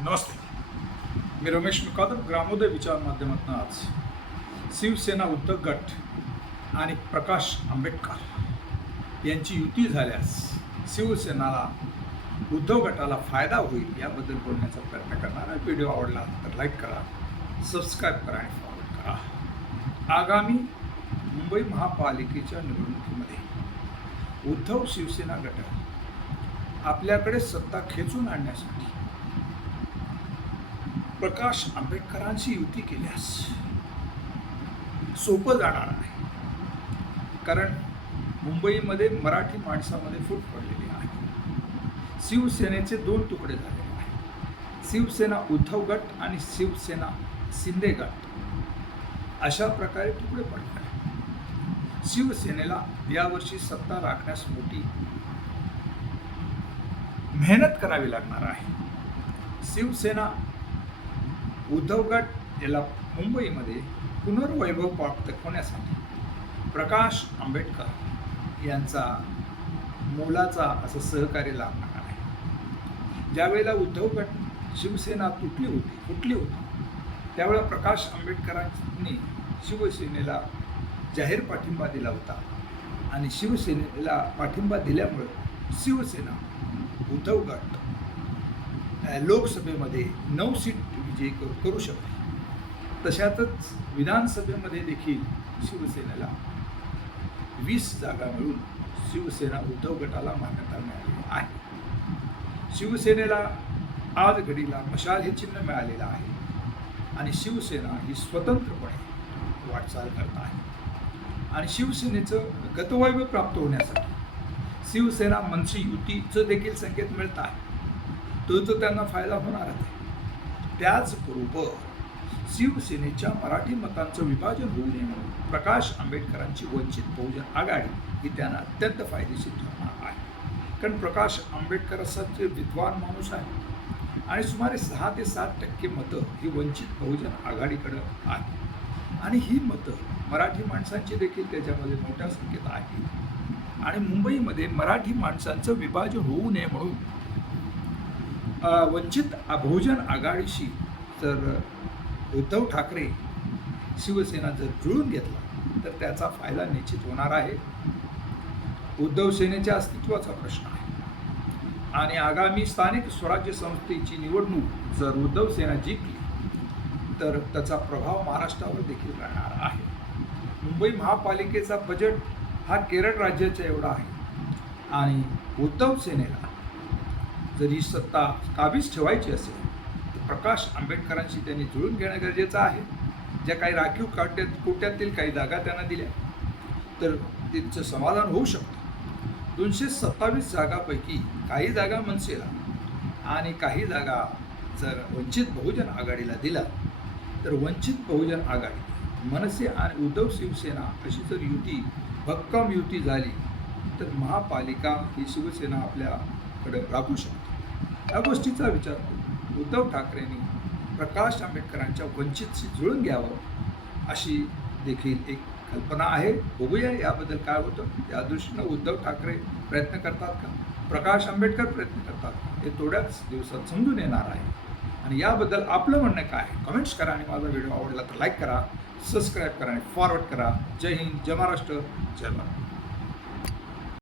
नमस्ते. मी रमेश मुकादम ग्रामोदय विचार माध्यमातून आज शिवसेना उद्धव गट आणि प्रकाश आंबेडकर यांची युती झाल्यास शिवसेनाला उद्धव गटाला फायदा होईल याबद्दल बोलण्याचा प्रयत्न करणार आहे. व्हिडिओ आवडला तर लाईक करा सबस्क्राईब करा आणि फॉलो करा. आगामी मुंबई महापालिकेच्या निवडणुकीमध्ये उद्धव शिवसेना गट आपल्याकडे सत्ता खेचून आणण्यासाठी प्रकाश आंबेडकरांची युती केल्यास सोपं जाणार नाही. कारण मुंबईमध्ये मराठी माणसामध्ये फूट पडलेली आहे. शिवसेनेचे दोन तुकडे झालेले आहेत. शिवसेना उद्धव गट आणि शिवसेना शिंदे गट. अशा प्रकारे तुकडे पडले आहेत शिवसेनेला यावर्षी सत्ता राखण्यास मोठी मेहनत करावी लागणार आहे. शिवसेना उद्धव गट याला मुंबईमध्ये पुनर्वैभव प्राप्त होण्यासाठी प्रकाश आंबेडकर यांचा मोलाचा असं सहकार्य लाभणार आहे. ज्यावेळेला उद्धव गट शिवसेना तुटली होती फुटली होती त्यावेळेला प्रकाश आंबेडकरांनी शिवसेनेला जाहीर पाठिंबा दिला होता. आणि शिवसेनेला पाठिंबा दिल्यामुळं शिवसेना उद्धव गट लोकसभेमध्ये नऊ सीट जे करू करू शकते. तशातच विधानसभेमध्ये देखील शिवसेनेला वीस जागा मिळून शिवसेना उद्धव गटाला मान्यता मिळालेली आहे. शिवसेनेला आज घडीला मशाल हे चिन्ह मिळालेलं आहे आणि शिवसेना ही स्वतंत्रपणे वाटचाल करत आहे. आणि शिवसेनेचं गतवैभव प्राप्त होण्यासाठी शिवसेना मनसे युतीचं देखील संकेत मिळत आहे. तो तर त्यांना फायदा होणार आहे. त्याचबरोबर शिवसेनेच्या मराठी मतांचं विभाजन होऊ नये म्हणून प्रकाश आंबेडकरांची वंचित बहुजन आघाडी ही त्यांना अत्यंत फायदेशीर ठरणार आहे. कारण प्रकाश आंबेडकर जे विद्वान माणूस आहे. आणि सुमारे सहा ते सात टक्के मतं ही वंचित बहुजन आघाडीकडं आहे आणि ही मतं मराठी माणसांची देखील त्याच्यामध्ये मोठ्या संख्येत आहे आणि मुंबईमध्ये मराठी माणसांचं विभाजन होऊ नये म्हणून वंचित बहुजन आघाडीशी जर उद्धव ठाकरे शिवसेना जर जुळून घेतला तर त्याचा फायदा निश्चित होणार आहे. उद्धव सेनेच्या अस्तित्वाचा प्रश्न आहे. आणि आगामी स्थानिक स्वराज्य संस्थेची निवडणूक जर उद्धव सेना जिंकली तर त्याचा प्रभाव महाराष्ट्रावर देखील राहणार आहे. मुंबई महापालिकेचा बजेट हा केरळ राज्याच्या एवढा आहे. आणि उद्धव सेनेला जरी सत्ता काबीज ठेवायची असेल तर प्रकाश आंबेडकरांशी त्यांनी जुळून घेणं गरजेचं आहे. ज्या काही राखीव काट्यात कोट्यातील काही जागा त्यांना दिल्या तर त्यांचं समाधान होऊ शकतं. दोनशे सत्तावीस जागापैकी काही जागा मनसेला आणि काही जागा जर वंचित बहुजन आघाडीला दिला तर वंचित बहुजन आघाडी मनसे आणि उद्धव शिवसेना अशी जर युती भक्कम युती झाली तर महापालिका ही शिवसेना आपल्या आपल्याकडे राखू शकतो. या गोष्टीचा विचार उद्धव ठाकरेंनी प्रकाश आंबेडकरांच्या वंचितशी जुळून घ्यावं अशी देखील एक कल्पना आहे. बघूया याबद्दल काय होतं. या दृष्टीनं उद्धव ठाकरे प्रयत्न करतात का? प्रकाश आंबेडकर प्रयत्न करतात का? हे थोड्याच दिवसात समजून येणार आहे. आणि याबद्दल आपलं म्हणणं काय आहे? कमेंट्स करा आणि माझा व्हिडिओ आवडला तर लाईक करा सबस्क्राईब करा आणि फॉरवर्ड करा. जय हिंद जय महाराष्ट्र जय महाराष्ट्र